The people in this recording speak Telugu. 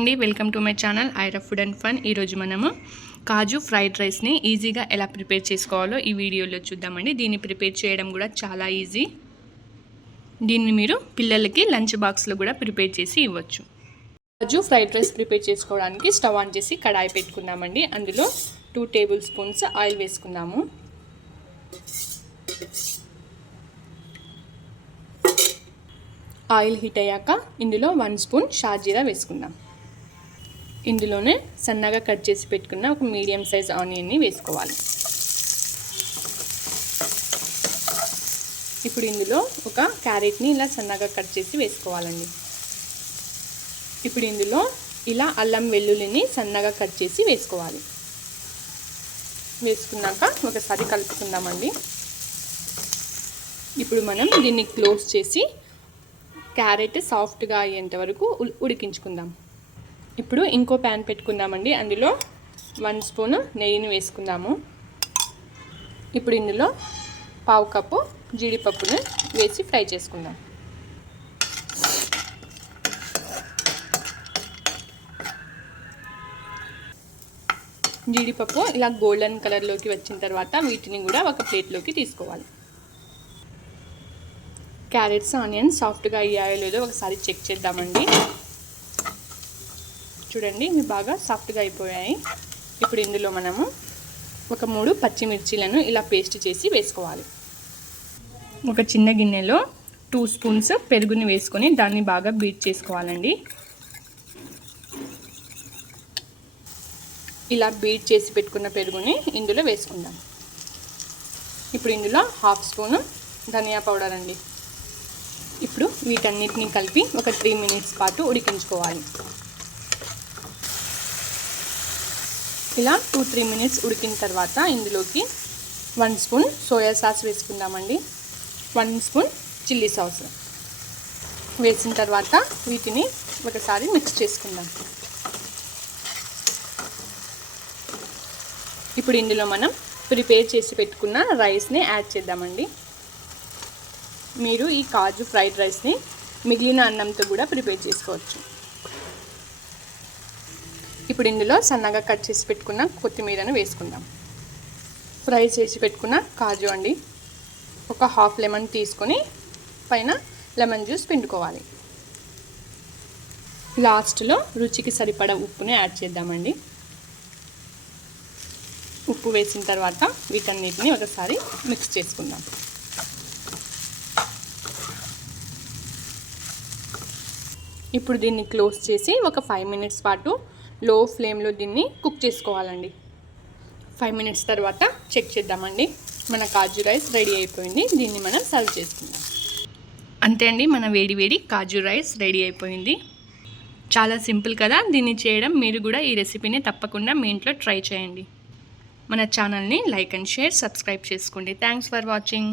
అండి, welcome to my channel Aira food and fun. ఈరోజు మనము కాజు ఫ్రైడ్ రైస్ని ఈజీగా ఎలా ప్రిపేర్ చేసుకోవాలో ఈ వీడియోలో చూద్దామండి. దీన్ని ప్రిపేర్ చేయడం కూడా చాలా ఈజీ. దీన్ని మీరు పిల్లలకి లంచ్ బాక్స్లో కూడా ప్రిపేర్ చేసి ఇవ్వచ్చు. కాజు ఫ్రైడ్ రైస్ ప్రిపేర్ చేసుకోవడానికి స్టవ్ ఆన్ చేసి కడాయి పెట్టుకుందామండి. అందులో 2 టేబుల్ స్పూన్స్ ఆయిల్ వేసుకుందాము. ఆయిల్ హీట్ అయ్యాక ఇందులో 1 స్పూన్ షాజీరా వేసుకుందాం. ఇందులోనే సన్నగా కట్ చేసి పెట్టుకున్న ఒక మీడియం సైజ్ ఆనియన్ని వేసుకోవాలి. ఇప్పుడు ఇందులో ఒక క్యారెట్ని ఇలా సన్నగా కట్ చేసి వేసుకోవాలండి. ఇప్పుడు ఇందులో ఇలా అల్లం వెల్లుల్లిని సన్నగా కట్ చేసి వేసుకోవాలి. వేసుకున్నాక ఒకసారి కలుపుకుందామండి. ఇప్పుడు మనం దీన్ని క్లోజ్ చేసి క్యారెట్ సాఫ్ట్గా అయ్యేంత వరకు ఉడికించుకుందాం. ఇప్పుడు ఇంకో ప్యాన్ పెట్టుకుందామండి. అందులో 1 స్పూన్ నెయ్యిని వేసుకుందాము. ఇప్పుడు ఇందులో 1/2 కప్పు జీడిపప్పును వేసి ఫ్రై చేసుకుందాం. జీడిపప్పు ఇలా గోల్డెన్ కలర్లోకి వచ్చిన తర్వాత వీటిని కూడా ఒక ప్లేట్లోకి తీసుకోవాలి. క్యారెట్స్ ఆనియన్స్ సాఫ్ట్గా అయ్యాయో లేదో ఒకసారి చెక్ చేద్దామండి. చూడండి, ఇవి బాగా సాఫ్ట్గా అయిపోయాయి. ఇప్పుడు ఇందులో మనము ఒక 3 పచ్చిమిర్చీలను ఇలా పేస్ట్ చేసి వేసుకోవాలి. ఒక చిన్న గిన్నెలో 2 స్పూన్స్ పెరుగుని వేసుకొని దాన్ని బాగా బీట్ చేసుకోవాలండి. ఇలా బీట్ చేసి పెట్టుకున్న పెరుగుని ఇందులో వేసుకుందాం. ఇప్పుడు ఇందులో 1/2 స్పూను ధనియా పౌడర్ అండి. ఇప్పుడు వీటన్నిటిని కలిపి ఒక 3 మినిట్స్ పాటు ఉడికించుకోవాలి. ఇలా 2-3 మినిట్స్ ఉడికిన తర్వాత ఇందులోకి 1 స్పూన్ సోయా సాస్ వేసుకుందామండి. 1 స్పూన్ చిల్లీ సాస్ వేసిన తర్వాత వీటిని ఒకసారి మిక్స్ చేసుకుందాం. ఇప్పుడు ఇందులో మనం ప్రిపేర్ చేసి పెట్టుకున్న రైస్ని యాడ్ చేద్దామండి. మీరు ఈ కాజు ఫ్రైడ్ రైస్ని మిగిలిన అన్నంతో కూడా ప్రిపేర్ చేసుకోవచ్చు. ఇప్పుడు ఇందులో సన్నగా కట్ చేసి పెట్టుకున్న కొత్తిమీరను వేసుకుందాం. ఫ్రై చేసి పెట్టుకున్న కాజు అండి. ఒక 1/2 లెమన్ తీసుకొని పైన లెమన్ జ్యూస్ పిండుకోవాలి. లాస్ట్లో రుచికి సరిపడా ఉప్పుని యాడ్ చేద్దామండి. ఉప్పు వేసిన తర్వాత వీటన్నిటిని ఒకసారి మిక్స్ చేసుకుందాం. ఇప్పుడు దీన్ని క్లోజ్ చేసి ఒక 5 మినిట్స్ పాటు లో ఫ్లేమ్లో దీన్ని కుక్ చేసుకోవాలండి. 5 మినిట్స్ తర్వాత చెక్ చేద్దామండి. మన కాజు రైస్ రెడీ అయిపోయింది. దీన్ని మనం సర్వ్ చేసుకుందాం. అంతే అండి, మన వేడి వేడి కాజు రైస్ రెడీ అయిపోయింది. చాలా సింపుల్ కదా దీన్ని చేయడం. మీరు కూడా ఈ రెసిపీని తప్పకుండా మీ ఇంట్లో ట్రై చేయండి. మన ఛానల్ని లైక్ అండ్ షేర్, సబ్స్క్రైబ్ చేసుకోండి. Thanks for watching.